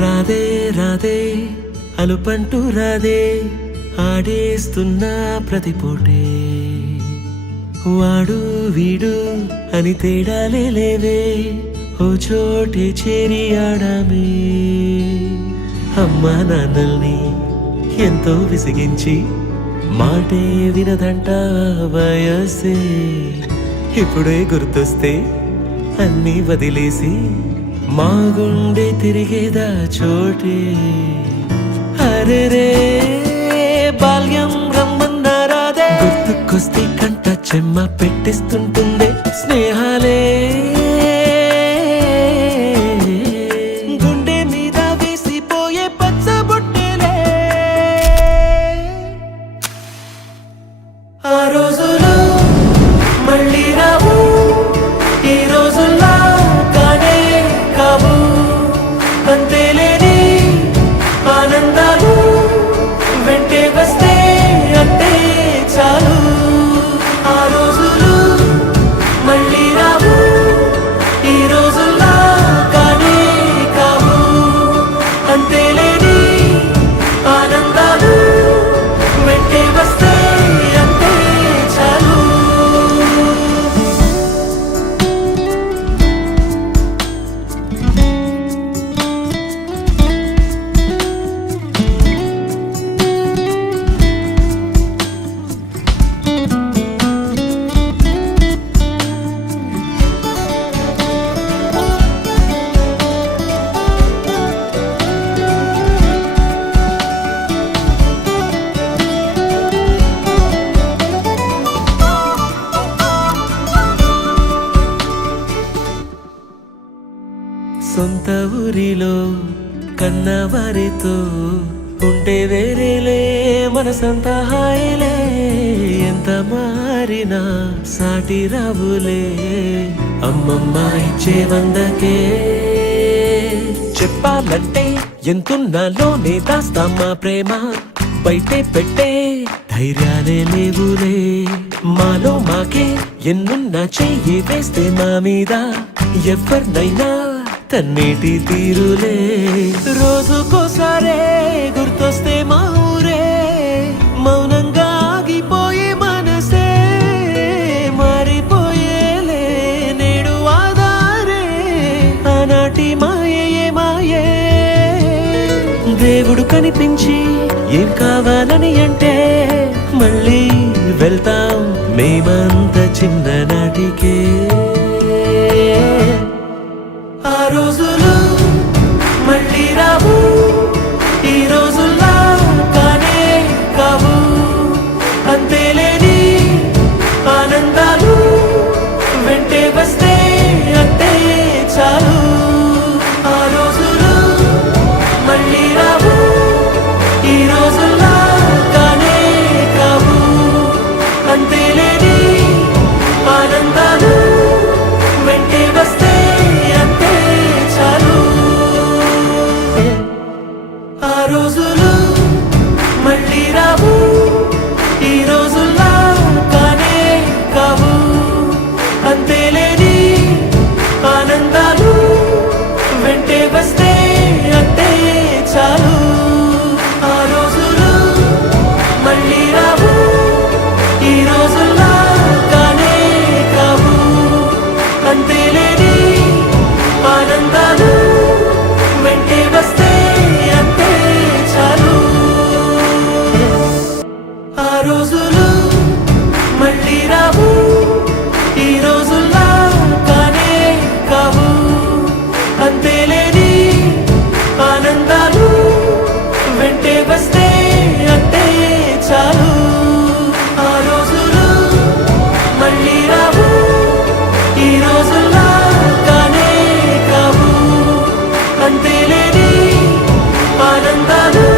రాధే రాధే అలుపంటూ రాధే ఆడేస్తున్నా ప్రతిపోటే వాడు వీడు అని తేడాలే లేవే ఓ చోటే చేరి ఆడామే అమ్మా నాన్నల్ని ఎంతో విసిగించి మాటే వినదంట వయసే ఇప్పుడే గుర్తొస్తే అన్నీ వదిలేసి మా గుండె తిరిగేదా చోటే అరెరే బాల్యం రమ్మన్నారాదే గుర్తుకొస్తే కంట చెమ్మ పెట్టిస్తుంటుందే స్నేహాలే గుండె మీద వేసిపోయే పచ్చబొట్టెలే ఆ రోజులు మళ్ళీ రావు ఈ రోజుల్లా కానే కావు అంతేలేని ఆనందాలు వెంటే వస్తే అంటే చాలు ఆ రోజులు మళ్ళీ రావు ఈ రోజుల్లా కానే కావు అంతేలేని ఆనందాలు వెంటే వస్తే అంటే చాలు సొంత ఊరిలో కన్నవారితో ఉంటే వేరేలే మనసంత హాయిలే ఎంత మారినా సాటి రావులే అమ్మమ్మ ఇచ్చే వందకే చెప్పాలంటే ఎంతున్నాలోనే దాస్తామా ప్రేమ బయటే పెట్టే ధైర్యాలే లేవులే మాలో మాకే ఎన్నున్నా చెయ్యి వేస్తే మా మీద ఎవరినైనా తన్నేటి తీరులే రోజుకోసారే గుర్తొస్తే మా ఊరే మౌనంగా ఆగిపోయే మనసే మారిపోయేలే నేడు ఆధారే ఆనాటి మాయే మాయే దేవుడు కనిపించి ఏం కావాలని అంటే మళ్ళీ వెళ్తాం మేమంత చిన్ననాటికే ఆ రోజులు మళ్ళీ రావు ఈ రోజుల్లా కానే కావు అంతేలేని ఆనందాలు వెంటే వస్తే అంటే చాలు ఆ రోజులు మళ్ళీ రావు ఈ రోజుల్లా కానే కావు అంతేలేని ఆనందాలు వెంటే వస్తే ఆ రోజులు మళ్ళీ రావు ఈ రోజుల్లా కానే కావు అంతేలేని ఆనందాలు వెంటే వస్తే అంటే చాలు ఆ రోజులు మళ్ళీ రావు ఈ రోజుల్లా కానే కావు అంతేలేని ఆనందాలు వెంటే వస్తే ఆ రోజులు మళ్ళీ రావు ఈ రోజుల్లా కానే కావు అంతేలేని ఆనందాలు వెంటే వస్తే అంటే చాలు ఆ రోజులు మళ్ళీ రావు ఈ రోజుల్లా కానే కావు అంతేలేని ఆనందాలు